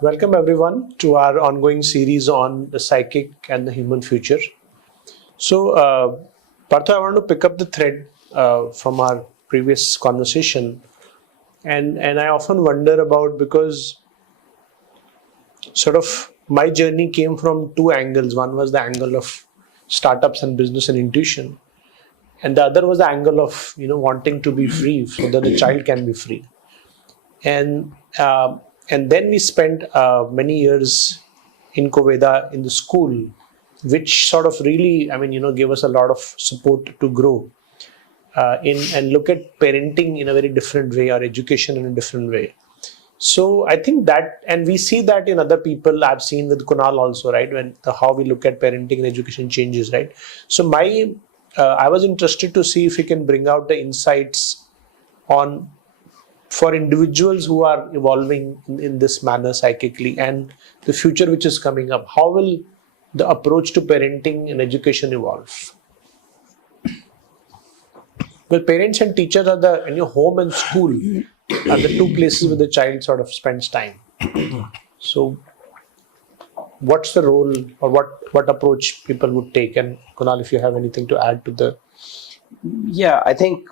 Welcome everyone to our ongoing series on the psychic and the human future. So, Partho, I want to pick up the thread from our previous conversation, and I often wonder about, because sort of my journey came from two angles. One was the angle of startups and business and intuition, and the other was the angle of wanting to be free so that the child can be free. And and then we spent many years in Koveda in the school, which sort of really, gave us a lot of support to grow in and look at parenting in a very different way, or education in a different way. So I think that, and we see that in other people. I've seen with Kunal also, right? When how we look at parenting and education changes, right? So I was interested to see if we can bring out the insights on, for individuals who are evolving in this manner psychically, and the future which is coming up, how will the approach to parenting and education evolve? Well, parents and teachers are and your home and school are the two places where the child sort of spends time. So what's the role, or what approach people would take? And Kunal, if you have anything to add to the... Yeah, I think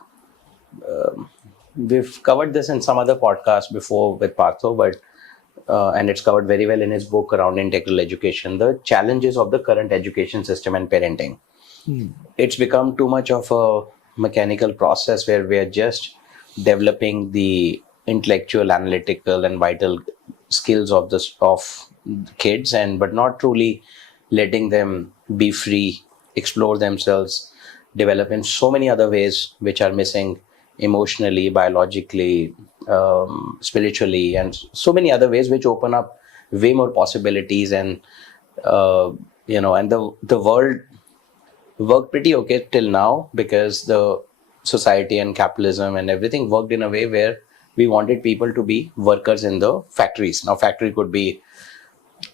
we've covered this in some other podcast before with Partho, but and it's covered very well in his book around integral education, the challenges of the current education system and parenting. It's become too much of a mechanical process where we are just developing the intellectual, analytical, and vital skills of kids, but not truly letting them be free, explore themselves, develop in so many other ways which are missing emotionally, biologically, spiritually, and so many other ways which open up way more possibilities. And and the world worked pretty okay till now, because the society and capitalism and everything worked in a way where we wanted people to be workers in the factories. Now, factory could be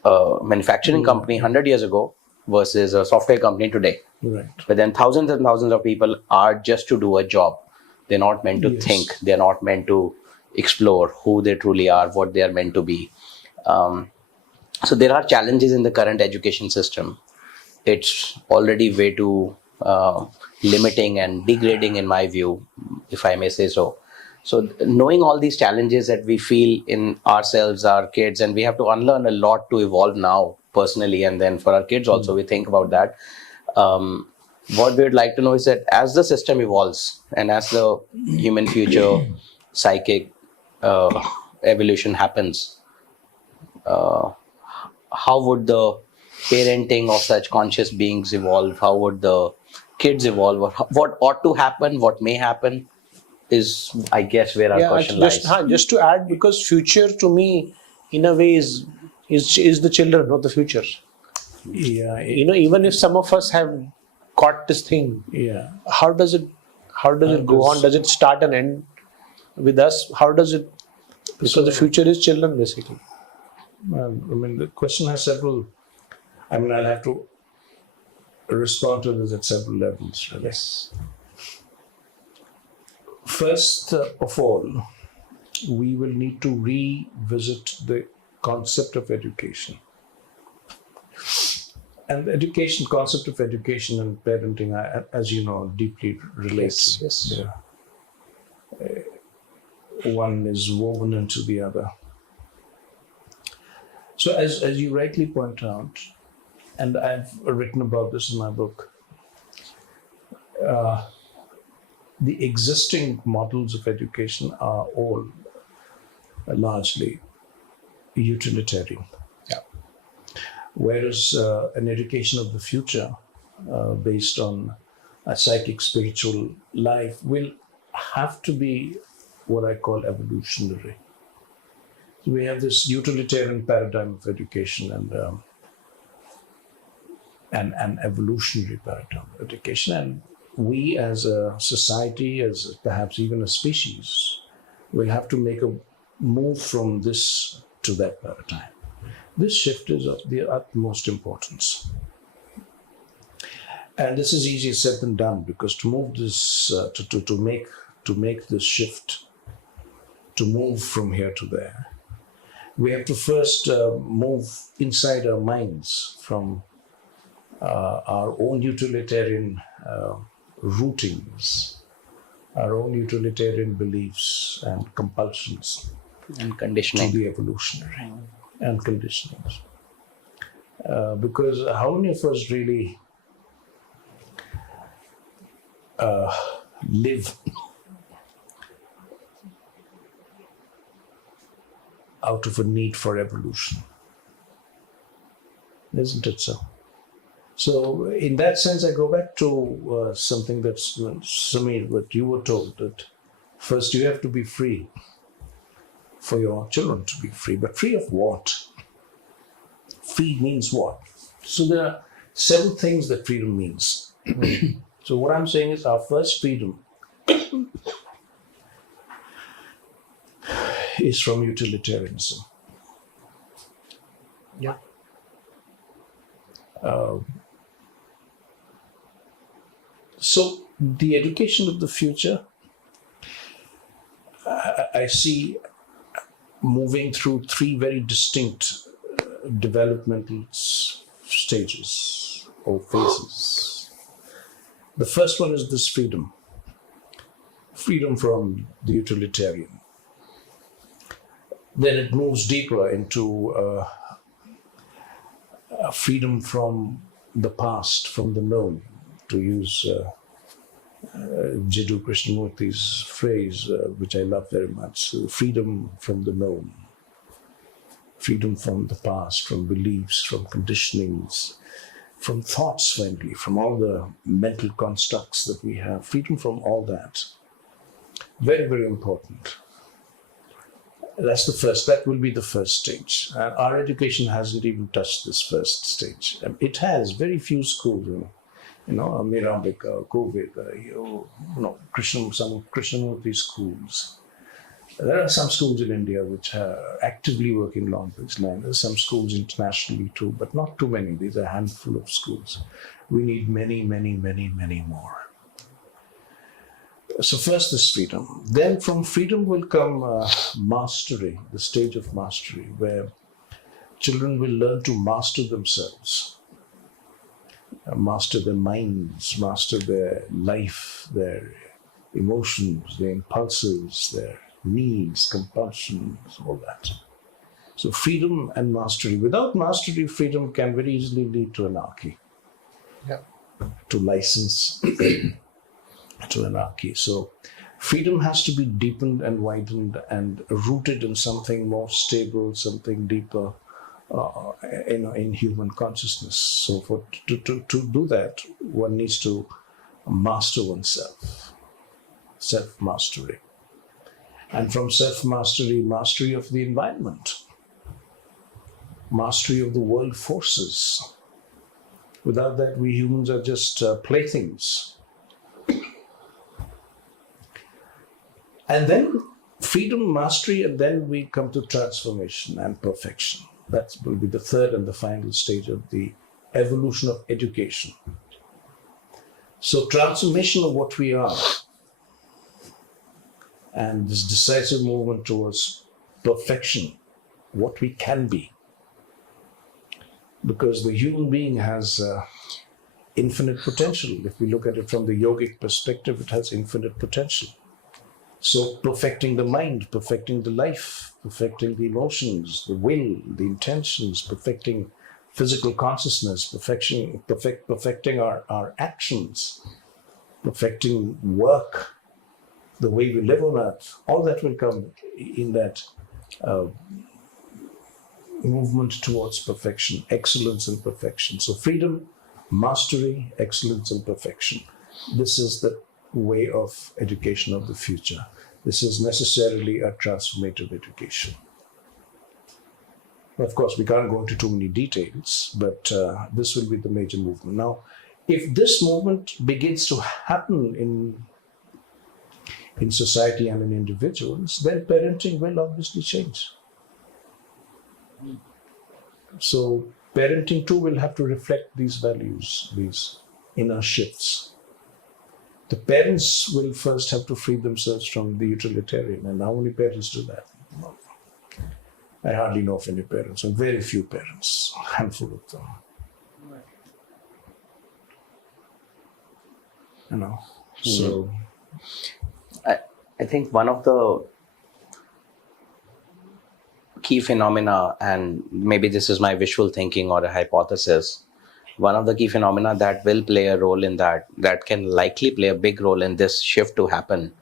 a manufacturing company 100 years ago versus a software company today. Right. But then thousands and thousands of people are just to do a job. They're not meant to think. They're not meant to explore who they truly are, what they are meant to be. So there are challenges in the current education system. It's already way too limiting and degrading, in my view, if I may say so. So knowing all these challenges that we feel in ourselves, our kids, and we have to unlearn a lot to evolve now personally, and then for our kids also, we think about that. What we would like to know is that as the system evolves and as the human future psychic evolution happens, how would the parenting of such conscious beings evolve? How would the kids evolve? What ought to happen? What may happen is, I guess, where our question lies. Just to add, because future to me, in a way, is the children, not the future. Yeah. Even if some of us have caught this thing, how does it go on? Does it start and end with us? How does it? Because the future is children, basically. The question has several. I'll have to respond to this at several levels. Really. Yes. First of all, we will need to revisit the concept of education. And the concept of education and parenting, as you know, deeply relates. Yes. One is woven into the other. So as you rightly point out, and I've written about this in my book, the existing models of education are all largely utilitarian. Yeah. Whereas an education of the future based on a psychic spiritual life will have to be what I call evolutionary. So we have this utilitarian paradigm of education and an evolutionary paradigm of education. And we as a society, as perhaps even a species, will have to make a move from this to that paradigm. This shift is of the utmost importance. And this is easier said than done, because to move this, to make this shift to move from here to there, we have to first move inside our minds from our own utilitarian routings, our own utilitarian beliefs and compulsions And to conditioning. the evolutionary and conditionings. Because how many of us really live out of a need for evolution? Isn't it so? So, in that sense, I go back to something that's, Samir, what you were told, that first you have to be free for your children to be free. But free of what? Free means what? So, there are several things that freedom means. So, what I'm saying is our first freedom is from utilitarianism. Yeah. So the education of the future, I see moving through three very distinct developmental stages or phases. The first one is this freedom from the utilitarian. Then it moves deeper into freedom from the past, from the known, to use Jiddu Krishnamurti's phrase, which I love very much, freedom from the known, freedom from the past, from beliefs, from conditionings, from thoughts, finally, from all the mental constructs that we have, freedom from all that. Very, very important. That's the first, that will be the first stage. And our education hasn't even touched this first stage. It has very few schools, Mirambika, Covid, some Krishnamurti schools. There are some schools in India which are actively working along this line. There are some schools internationally too, but not too many. These are a handful of schools. We need many, many, many, many more. So first this freedom. Then from freedom will come mastery, the stage of mastery, where children will learn to master themselves, master their minds, master their life, their emotions, their impulses, their needs, compulsions, all that. So freedom and mastery. Without mastery, freedom can very easily lead to anarchy, to license, to anarchy. So freedom has to be deepened and widened and rooted in something more stable, something deeper, in human consciousness. So to do that, one needs to master oneself, self-mastery. And from self-mastery, mastery of the environment, mastery of the world forces. Without that, we humans are just playthings. And then freedom, mastery, and then we come to transformation and perfection. That will be the third and the final stage of the evolution of education. So transformation of what we are and this decisive movement towards perfection, what we can be. Because the human being has infinite potential. If we look at it from the yogic perspective, it has infinite potential. So perfecting the mind, perfecting the life, perfecting the emotions, the will, the intentions, perfecting physical consciousness, perfecting our actions, perfecting work, the way we live on earth, all that will come in that movement towards perfection, excellence and perfection. So freedom, mastery, excellence and perfection. This is the way of education of the future. This is necessarily a transformative education. Of course, we can't go into too many details, but this will be the major movement. Now, if this movement begins to happen in society and in individuals, then parenting will obviously change. So parenting too will have to reflect these values, these inner shifts. the parents will first have to free themselves from the utilitarian. And how many parents do that? I hardly know of any parents, or very few parents, a handful of them. You know, so I think one of the key phenomena, and maybe this is my visual thinking or a hypothesis, one of the key phenomena that will play a role in that can likely play a big role in this shift to happen,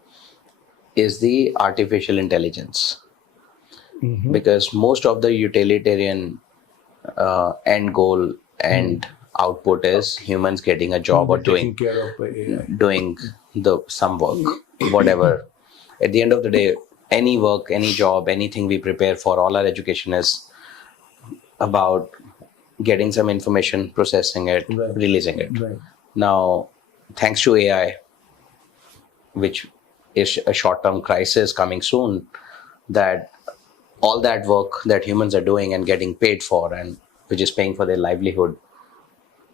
is the artificial intelligence. Because most of the utilitarian end goal and output is humans getting a job or taken care of by AI. doing some work, whatever. At the end of the day, any work, any job, anything we prepare for, all our education is about getting some information, processing it, Right. releasing it. Right. Now, thanks to AI, which is a short-term crisis coming soon, that all that work that humans are doing and getting paid for, and which is paying for their livelihood,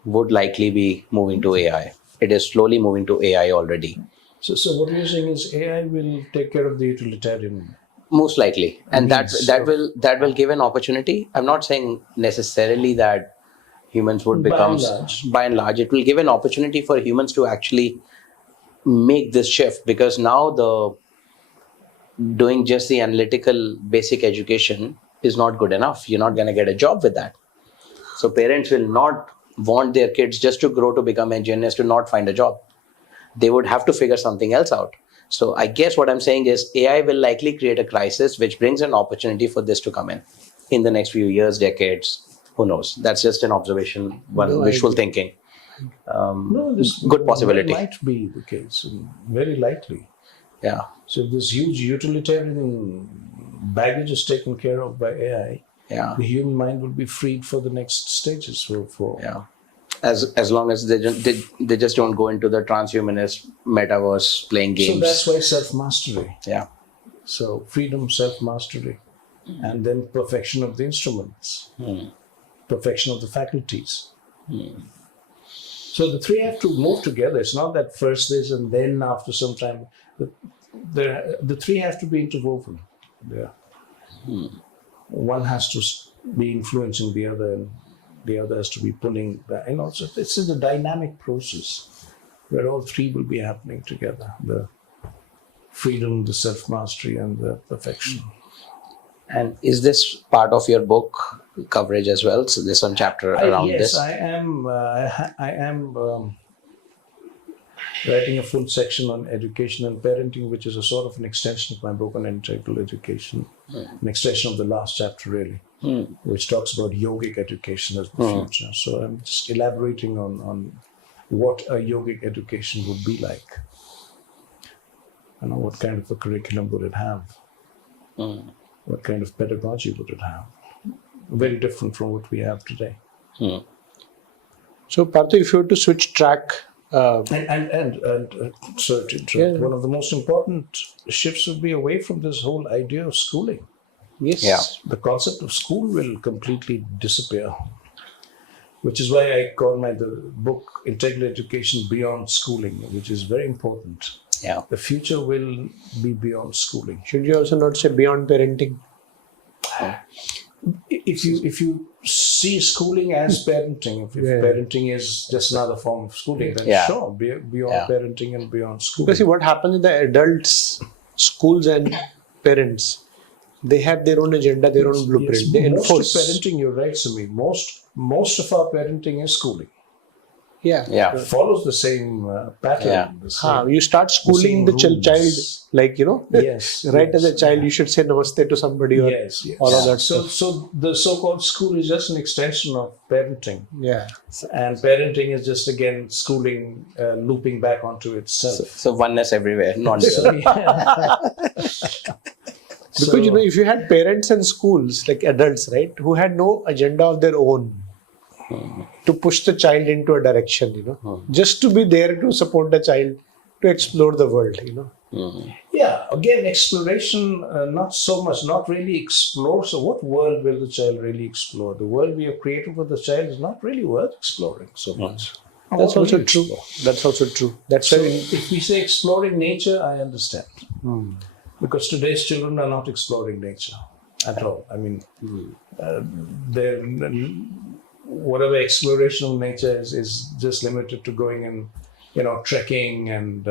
would likely be moving to AI. It is slowly moving to AI already. So what you're saying is AI will take care of the utilitarian. Most likely, and Means that will give an opportunity. I'm not saying necessarily that humans would become, by and large, it will give an opportunity for humans to actually make this shift, because now the doing just the analytical basic education is not good enough. You're not going to get a job with that. So parents will not want their kids just to grow to become engineers to not find a job. They would have to figure something else out. So I guess what I'm saying is AI will likely create a crisis which brings an opportunity for this to come in the next few years, decades. Who knows? That's just an observation, wishful thinking. This good possibility. might be the case, very likely. Yeah. So if this huge utilitarian baggage is taken care of by AI, Yeah. the human mind will be freed for the next stages. Yeah. As long as they just don't go into the transhumanist metaverse playing games. So that's why self-mastery. Yeah. So freedom, self-mastery, and then perfection of the instruments, perfection of the faculties. So the three have to move together. It's not that first this and then after some time. The three have to be interwoven. Yeah. One has to be influencing the other, and the other has to be pulling that. And also, it's a dynamic process where all three will be happening together: the freedom, the self-mastery, and the perfection. And is this part of your book coverage as well? So there's some chapter around this. Yes, I am. I am writing a full section on education and parenting, which is a sort of an extension of my book on integral education, an extension of the last chapter, really, which talks about yogic education as the future. So I'm just elaborating on what a yogic education would be like. What kind of a curriculum would it have? What kind of pedagogy would it have? Very different from what we have today. So, Partho, if you were to switch track, Sorry to interrupt. One of the most important shifts would be away from this whole idea of schooling. yes, Yeah. The concept of school will completely disappear, which is why I call the book Integral Education Beyond Schooling, which is very important. Yeah. The future will be beyond schooling. should you also not say beyond parenting? If you see schooling as parenting, if parenting is just another form of schooling, then sure, beyond parenting and beyond schooling. Because see, what happens is the adults, schools and parents, they have their own agenda, their own blueprint. Yes, They most enforce. of parenting, you're right, Samir. Most of our parenting is schooling. Yeah. Yeah. It follows the same pattern. Yeah. The same, You start schooling the rules. child, like, Yes, right yes. as a child, you should say namaste to somebody or yes. all of that So stuff. the so-called school is just an extension of parenting. Yeah. And parenting is just, again, schooling looping back onto itself. So oneness everywhere, not Because, if you had parents and schools, like adults, right, who had no agenda of their own to push the child into a direction, just to be there to support the child to explore the world, Yeah, again, exploration, not really explore. So what world will the child really explore? The world we have created for the child is not really worth exploring so much. That's What will also you true. explore? That's also true. That's So why if we say exploring nature, I understand. Because today's children are not exploring nature at all. I mean, they're, whatever exploration of nature is just limited to going and, trekking and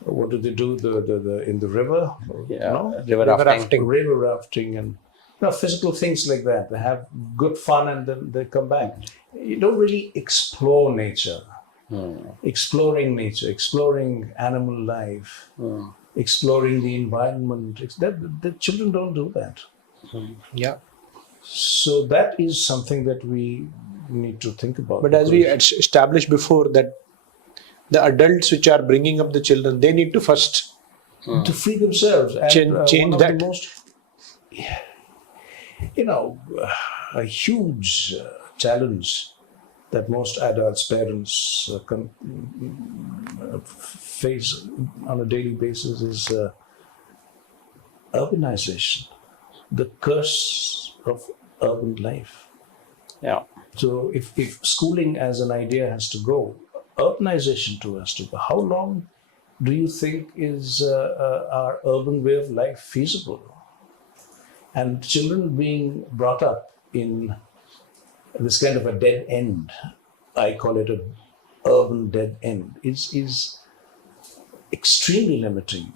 what do they do? The in the river? River rafting. River rafting and physical things like that. They have good fun and then they come back. You don't really explore nature. Exploring nature, exploring animal life, exploring the environment. The children don't do that. yeah. So that is something that we need to think about. But as we established before, that the adults which are bringing up the children, they need to first to free themselves and change one of that. the most, a huge challenge that most adults, parents face on a daily basis is urbanization, the curse of urban life. Yeah. So if schooling as an idea has to go, urbanization too has to go. How long do you think is our urban way of life feasible? And children being brought up in this kind of a dead end, I call it an urban dead end, is extremely limiting.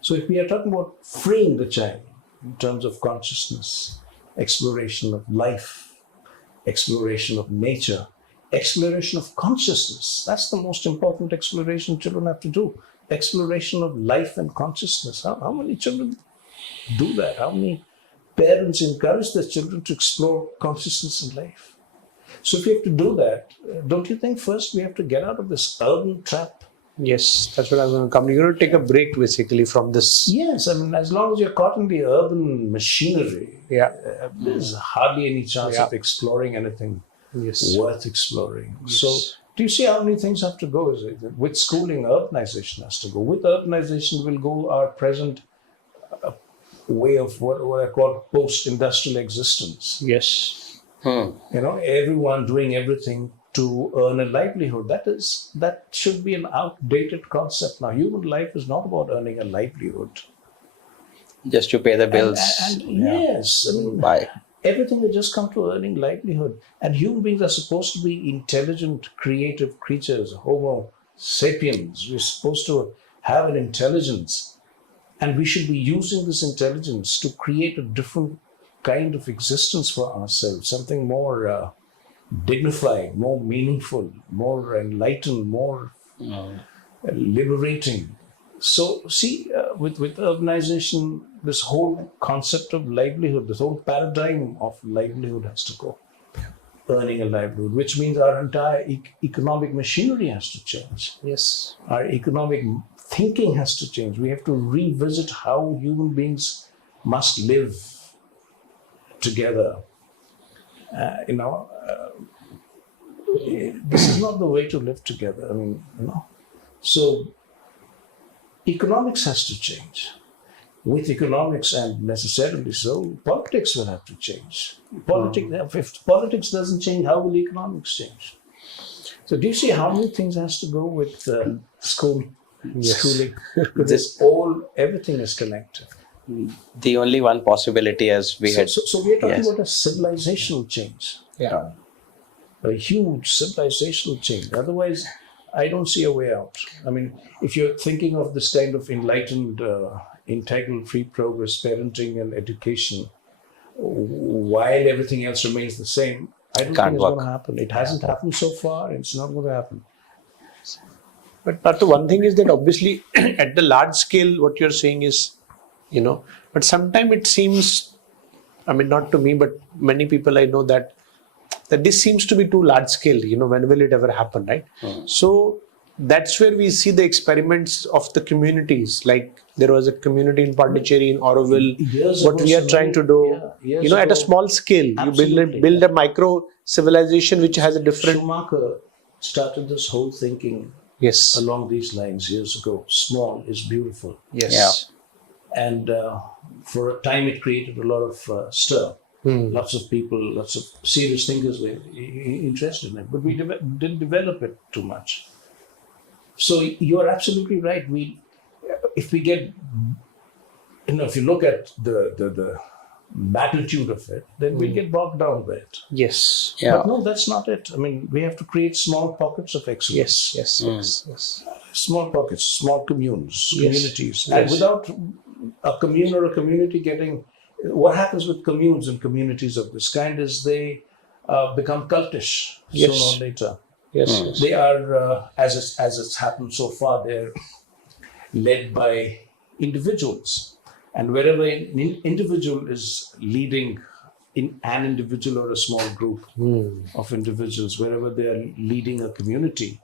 So if we are talking about freeing the child in terms of consciousness, exploration of life, exploration of nature, exploration of consciousness, that's the most important exploration children have to do. Exploration of life and consciousness. How many children do that? How many parents encourage their children to explore consciousness and life? So if we have to do that, don't you think first we have to get out of this urban trap? Yes, that's what I'm going to come. You're going to take a break basically from this. Yes, I mean, as long as you're caught in the urban machinery, there's hardly any chance of exploring anything worth exploring. Yes. So do you see how many things have to go? With schooling, urbanization has to go. With urbanization will go our present way of what I call post-industrial existence. Yes. Everyone doing everything to earn a livelihood. That should be an outdated concept now. Human life is not about earning a livelihood. Just to pay the bills. And yes, I mean, Bye. everything has just come to earning livelihood. And human beings are supposed to be intelligent, creative creatures, Homo sapiens. We're supposed to have an intelligence. And we should be using this intelligence to create a different kind of existence for ourselves, something more dignified, more meaningful, more enlightened, more liberating. So see, with urbanization, this whole concept of livelihood, this whole paradigm of livelihood has to go. Earning a livelihood, which means our entire economic machinery has to change. Yes. Our economic thinking has to change. We have to revisit how human beings must live together. This is not the way to live together. I mean, So economics has to change. With economics, and necessarily so, politics will have to change. If politics doesn't change, how will economics change? So do you see how many things has to go with schooling? Because everything is connected. The only one possibility, as we had. So we are talking about a civilizational change. Yeah. A huge civilizational change. Otherwise, I don't see a way out. I mean, if you're thinking of this kind of enlightened, integral, free progress, parenting and education, while everything else remains the same, I don't think it's going to happen. It hasn't happened so far. It's not going to happen. But Partho, one thing is that obviously at the large scale, what you're saying is, but sometimes it seems, I mean, not to me, but many people I know that this seems to be too large scale. When will it ever happen, right? So that's where we see the experiments of the communities. Like there was a community in Pondicherry, in Auroville. What we are trying to do, at a small scale, you build a micro civilization which has a different. Schumacher started this whole thinking along these lines years ago. Small is beautiful. Yes. And for a time, it created a lot of stir. Lots of people, lots of serious thinkers were interested in it, but we didn't develop it too much. So you are absolutely right. If we get, if you look at the magnitude of it, then we'll get bogged down by it. Yes. Yeah. But no, that's not it. I mean, we have to create small pockets of excellence. Yes. Small pockets, small communities. Yes. And without a commune or a community getting, what happens with communes and communities of this kind is they become cultish Yes. sooner or later. Yes. They are, as it's happened so far, they're led by individuals. And wherever an individual is leading in an individual or a small group of individuals, wherever they are leading a community,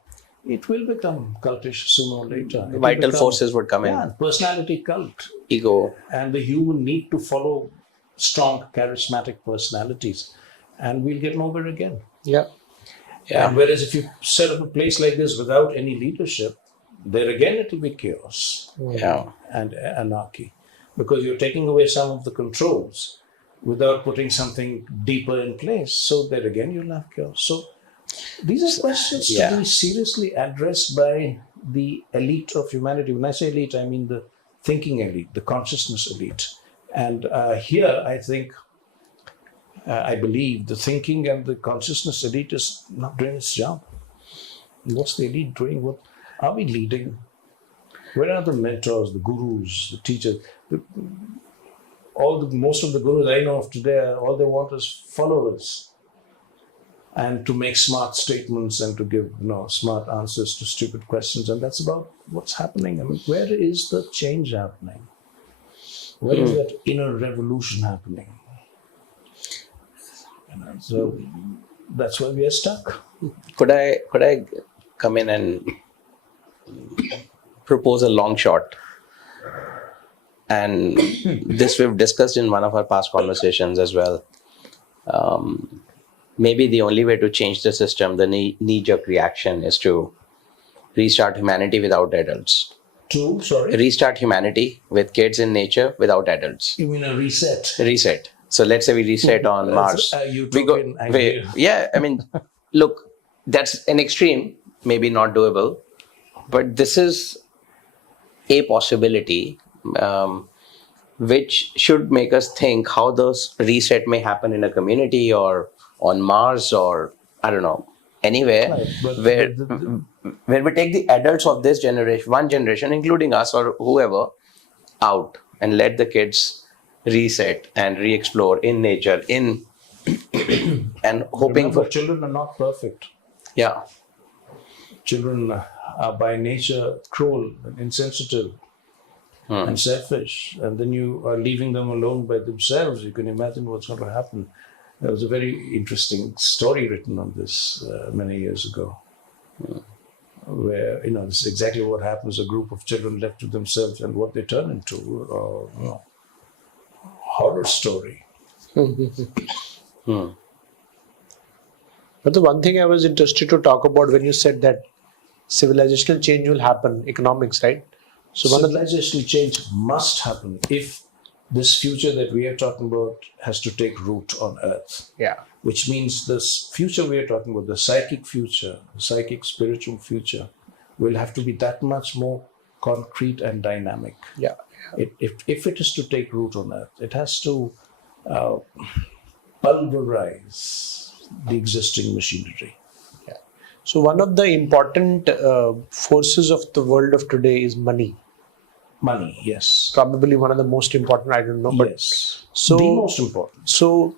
it will become cultish sooner or later. It will Vital become- forces would come in. Yeah, personality cult. Ego. And the human need to follow strong, charismatic personalities. And we'll get nowhere again. Yeah. And whereas if you set up a place like this without any leadership, there again it will be chaos Yeah. and anarchy, because you're taking away some of the controls without putting something deeper in place. So there again you'll have chaos. So these are questions to be seriously addressed by the elite of humanity. When I say elite, I mean the thinking elite, the consciousness elite. And here I think, I believe the thinking and the consciousness elite is not doing its job. What's the elite doing? What are we leading? Where are the mentors, the gurus, the teachers? Most of the gurus I know of today, all they want is followers, and to make smart statements and to give smart answers to stupid questions. And that's about what's happening. I mean, where is the change happening? Where is that inner revolution happening? So that's why we are stuck. Could I come in and propose a long shot? And this we've discussed in one of our past conversations as well. Maybe the only way to change the system, the knee-jerk reaction, is to restart humanity without adults. Restart humanity with kids in nature without adults. You mean a reset? Reset. So let's say we reset on Mars. A utopian idea. Yeah, I mean, look, that's an extreme, maybe not doable, but this is a possibility which should make us think how this reset may happen in a community or on Mars or, I don't know, anywhere, Right, but where we take the adults of this generation, one generation, including us or whoever, out and let the kids reset and re-explore in nature, and hoping Remember, for children are not perfect. yeah. Children are by nature cruel and insensitive and selfish, and then you are leaving them alone by themselves. You can imagine what's going to happen. There was a very interesting story written on this many years ago, where this is exactly what happens. A group of children left to themselves and what they turn into. Horror story. But the one thing I was interested to talk about when you said that civilizational change will happen, economics, right? So civilizational change must happen if this future that we are talking about has to take root on Earth. Yeah. Which means this future we are talking about, the psychic future, the psychic spiritual future, will have to be that much more concrete and dynamic. Yeah. If it is to take root on Earth, it has to pulverize the existing machinery. Yeah. So one of the important forces of the world of today is money. Money, yes. Probably one of the most important, I don't know. But yes. So, the most important. So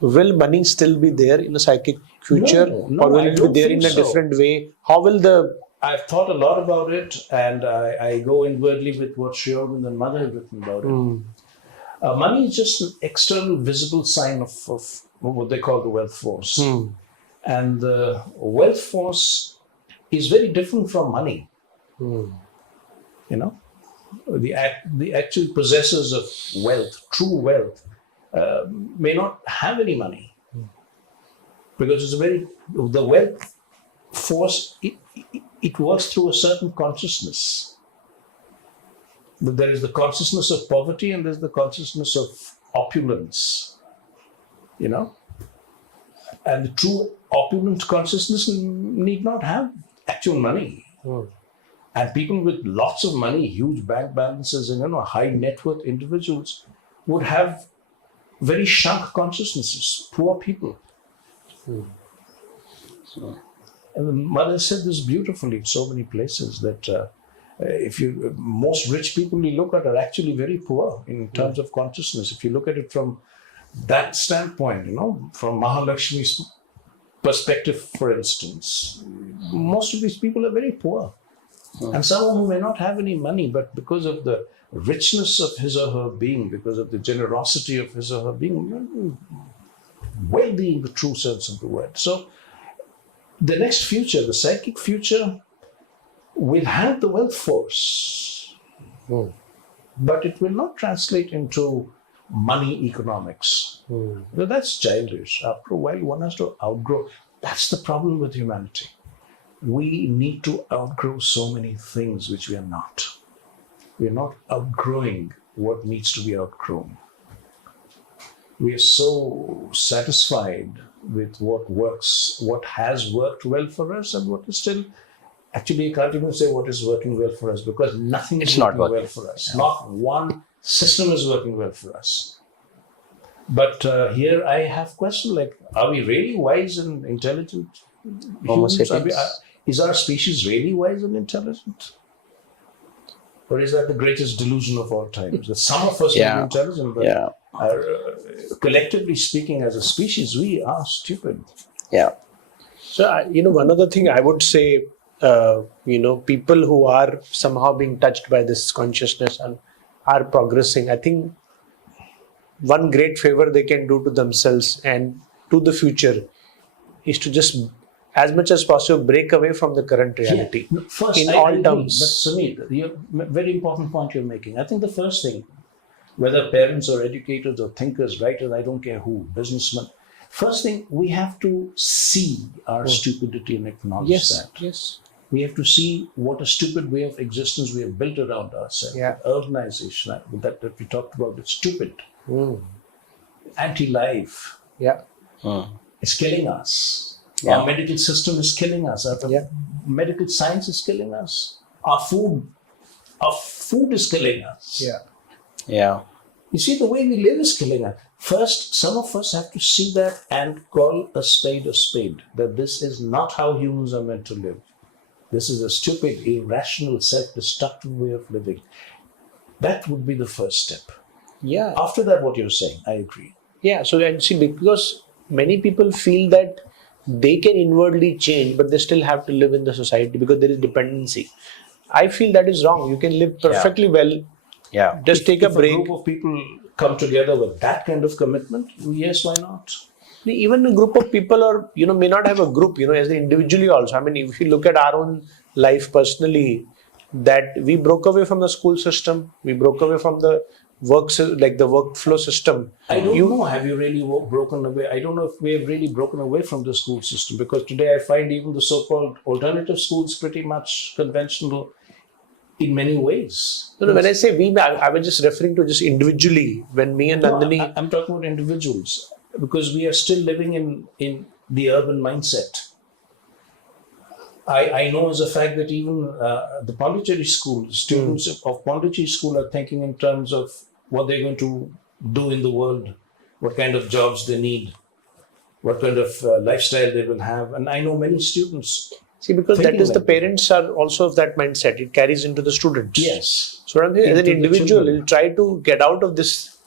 will money still be there in the psychic future? No, or will I it don't be there in think a so. different way? How will the... I've thought a lot about it, and I go inwardly with what Sri Aurobindo and Mother have written about it. Money is just an external visible sign of what they call the wealth force. And the wealth force is very different from money. The actual possessors of wealth, true wealth, may not have any money. Because the wealth force, it works through a certain consciousness. There is the consciousness of poverty and there's the consciousness of opulence. you know. And the true opulent consciousness need not have actual money. And people with lots of money, huge bank balances, and high net worth individuals would have very shrunk consciousnesses. Poor people. And the mother said this beautifully in so many places that most rich people you look at are actually very poor in terms of consciousness. If you look at it from that standpoint, from Mahalakshmi's perspective, for instance, most of these people are very poor. And some of them may not have any money, but because of the richness of his or her being, because of the generosity of his or her being, wealthy in the true sense of the word. So the next future, the psychic future, will have the wealth force, but it will not translate into money economics. Well, that's childish. After a while, one has to outgrow. That's the problem with humanity. We need to outgrow so many things which we are not. We are not outgrowing what needs to be outgrown. We are so satisfied with what works, what has worked well for us, and what is still. Actually, you can't even say what is working well for us because nothing is working well for us. Yeah. Not one system is working well for us. But here I have questions like, are we really wise and intelligent humans? Is our species really wise and intelligent? Or is that the greatest delusion of all times? That some of us are intelligent, but collectively speaking, as a species, we are stupid. Yeah. So, one other thing I would say, people who are somehow being touched by this consciousness and are progressing, I think one great favor they can do to themselves and to the future is to just, as much as possible, break away from the current reality. Yeah. First, in I all agree, terms. But Sameer, very important point you're making. I think the first thing, whether parents or educators or thinkers, writers, I don't care who, businessmen, first thing, we have to see our stupidity and acknowledge that. Yes. We have to see what a stupid way of existence we have built around ourselves. Yeah. Urbanization, that we talked about, it's stupid. Anti-life. Yeah. It's killing us. Yeah. Our medical system is killing us. Our medical science is killing us. Our food is killing us. Yeah. You see, the way we live is killing us. First, some of us have to see that and call a spade, that this is not how humans are meant to live. This is a stupid, irrational, self-destructive way of living. That would be the first step. Yeah. After that, what you're saying, I agree. Yeah. So, and see, because many people feel that they can inwardly change, but they still have to live in the society because there is dependency. I feel that is wrong. You can live perfectly well. Yeah. Just take a break. If a group of people come together with that kind of commitment, yes, why not? Even a group of people or, may not have a group, as individually also. I mean, if you look at our own life personally, that we broke away from the school system, we broke away from the workflow system. I don't know, have you really broken away? I don't know if we have really broken away from the school system, because today I find even the so-called alternative schools pretty much conventional in many ways. No, when I say we, I was just referring to just individually. When me and Nandini... I'm talking about individuals, because we are still living in the urban mindset. I know as a fact that even the Pondicherry school, students of Pondicherry school are thinking in terms of what they're going to do in the world, what kind of jobs they need, what kind of lifestyle they will have. And I know many students. See, because that is the parents are also of that mindset. It carries into the students. Yes. So what I'm saying, as an individual, you'll try to get out of this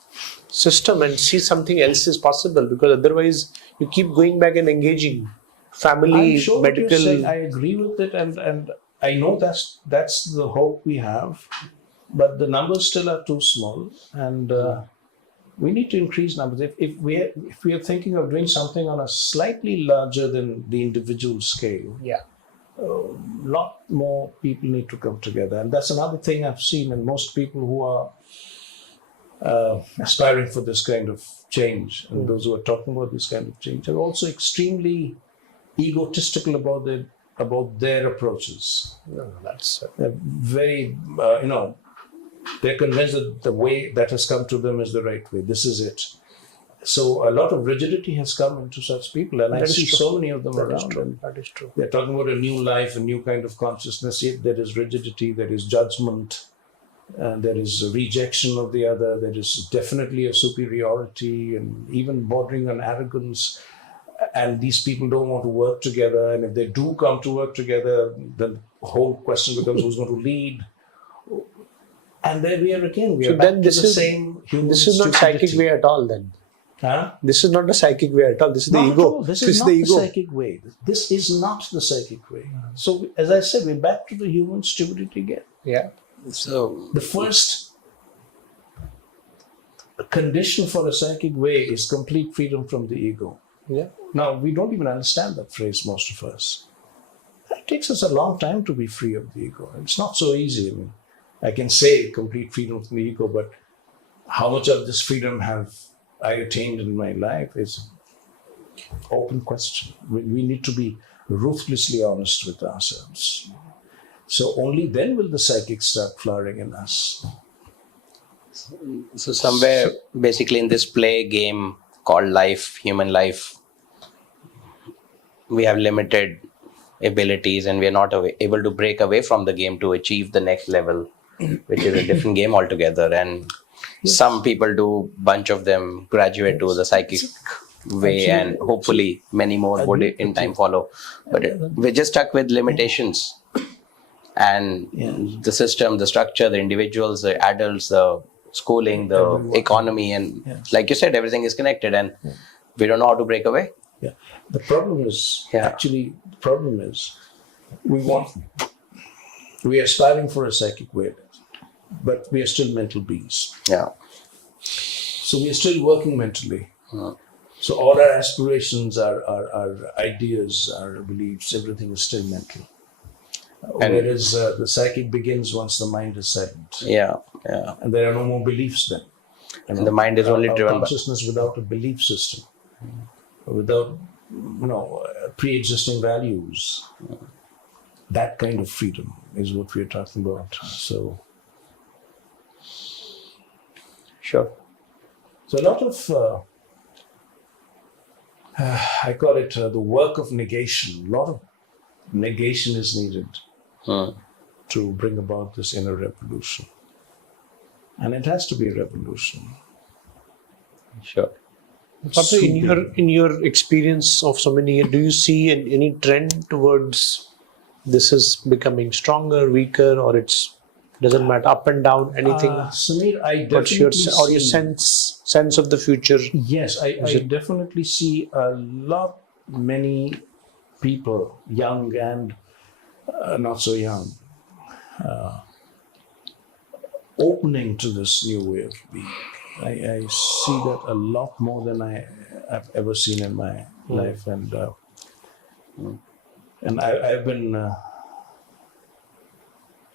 system and see something else is possible, because otherwise you keep going back and engaging. Family, I'm sure medical. What you're saying, I agree with it, and I know that's the hope we have, but the numbers still are too small, and we need to increase numbers. If we are thinking of doing something on a slightly larger than the individual scale, a lot more people need to come together, and that's another thing I've seen. And most people who are aspiring for this kind of change, and those who are talking about this kind of change, are also extremely egotistical about their approaches. They're very, they're convinced that the way that has come to them is the right way. This is it. So a lot of rigidity has come into such people, and I That is see true. so many of them That is around. true. And That is true. they're talking about a new life, a new kind of consciousness. Yet there is rigidity, there is judgment, and there is a rejection of the other. There is definitely a superiority and even bordering on arrogance. And these people don't want to work together. And if they do come to work together, then the whole question becomes who's going to lead. And there we are again. We So are back then to this the is same human this is not psychic stupidity. way at all. Then Huh? this is not the psychic way at all. This is the Not at ego. all. This is not the the ego. psychic way. This is not the psychic way. So, as I said, we're back to the human stupidity again. Yeah. So The first condition for a psychic way is complete freedom from the ego. Yeah. Now, we don't even understand that phrase, most of us. It takes us a long time to be free of the ego. It's not so easy. I mean, I can say complete freedom from the ego, but how much of this freedom have I attained in my life is open question. We need to be ruthlessly honest with ourselves. So only then will the psychic start flowering in us. So somewhere, basically, in this play game called life, human life, we have limited abilities, and we are not able to break away from the game to achieve the next level, which is a different game altogether. And some people do, bunch of them graduate to the psychic way, and hopefully many more would in time follow. But we're just stuck with limitations. And the system, the structure, the individuals, the adults, the schooling, the economy, and like you said, everything is connected, and we don't know how to break away. Yeah. The problem is, actually, the problem is, we are aspiring for a psychic way, but we are still mental beings. Yeah. So we are still working mentally. So all our aspirations, our ideas, our beliefs, everything is still mental. Whereas the psychic begins once the mind is silent. Yeah. And there are no more beliefs then. And the mind is only driven by consciousness without a belief system, without pre-existing values. That kind of freedom is what we are talking about. So Sure. a lot of I call it the work of negation. A lot of negation is needed to bring about this inner revolution. And it has to be a revolution. Sure. Partho, in your experience of so many years, do you see any trend towards this is becoming stronger, weaker, or it's doesn't matter, up and down, anything? Samir, I What's definitely your sense of the future? Yes, I definitely see many people, young and not so young, opening to this new way of being. I see that a lot more than I've ever seen in my life, and I've been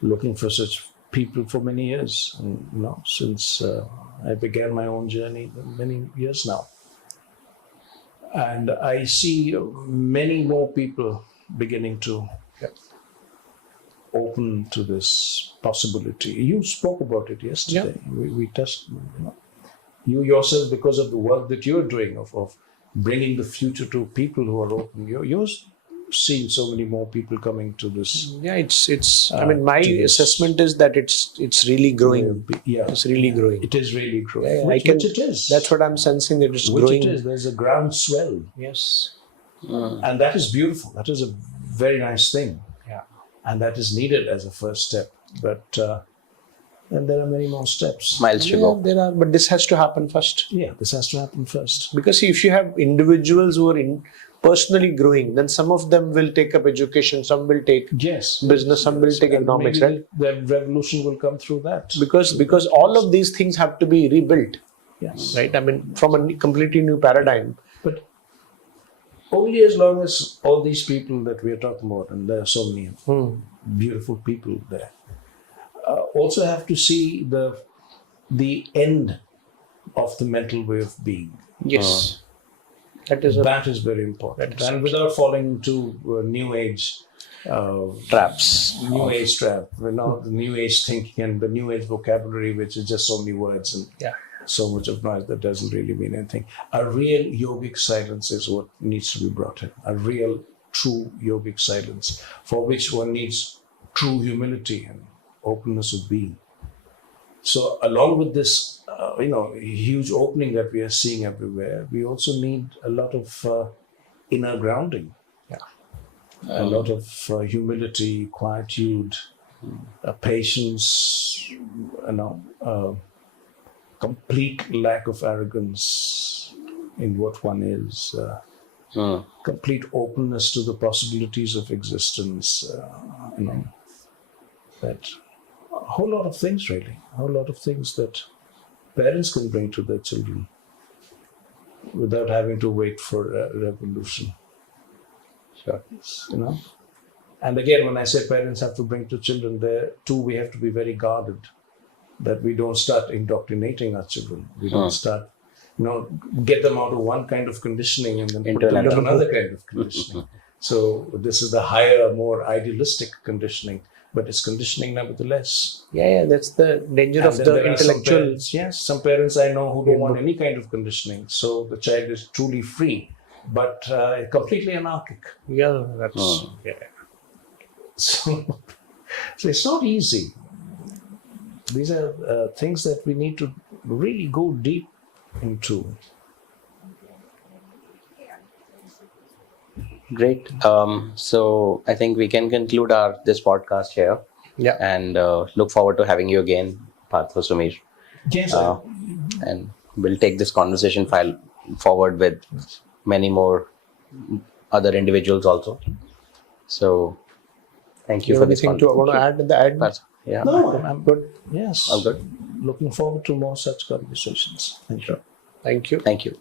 looking for such people for many years, since I began my own journey many years now. And I see many more people beginning to open to this possibility. You spoke about it yesterday. We touched, you yourself, because of the work that you're doing of bringing the future to people who are open. You're seeing so many more people coming to this. Yeah, it's. I mean, my assessment is that it's really growing. It's really growing. It is really growing. Yeah, which it is. That's what I'm sensing. That it's which growing. It is. There's a groundswell. Yes. And that is beautiful. That is a very nice thing. Yeah. And that is needed as a first step. But and there are many more steps. Miles to go. There are, but this has to happen first. Yeah, this has to happen first. Because see, if you have individuals who are personally growing, then some of them will take up education, some will take business, some will take economics, right? The revolution will come through that. Because all of these things have to be rebuilt. Yes. Right? I mean, from a completely new paradigm. But only as long as all these people that we are talking about, and there are so many beautiful people there, also have to see the end of the mental way of being. Yes. That is very important. And without falling into new age traps. New age trap. The new age thinking and the new age vocabulary, which is just so many words. And so much of noise that doesn't really mean anything. A real yogic silence is what needs to be brought in. A real, true yogic silence, for which one needs true humility and openness of being. So, along with this, huge opening that we are seeing everywhere, we also need a lot of inner grounding. A lot of humility, quietude, patience, complete lack of arrogance in what one is, complete openness to the possibilities of existence, that a whole lot of things really, a whole lot of things that parents can bring to their children without having to wait for a revolution. Sure. And again, when I say parents have to bring to children, there too we have to be very guarded that we don't start indoctrinating our children. We don't start, get them out of one kind of conditioning and then put them into another kind of conditioning. So this is the higher, more idealistic conditioning, but it's conditioning nevertheless. Yeah, that's the danger of the intellectual. Some parents I know who don't want any kind of conditioning. So the child is truly free, but completely anarchic. Yeah, that's So it's not easy. These are things that we need to really go deep into. Great. So I think we can conclude this podcast here. Yeah. And look forward to having you again, Partho, Sumir. Yes. And we'll take this conversation forward with many more other individuals also. So thank you for this anything to want to add in the end? Yeah. No, I'm Good. Yes. All good. Looking forward to more such conversations. Thank you. Thank you. Thank you.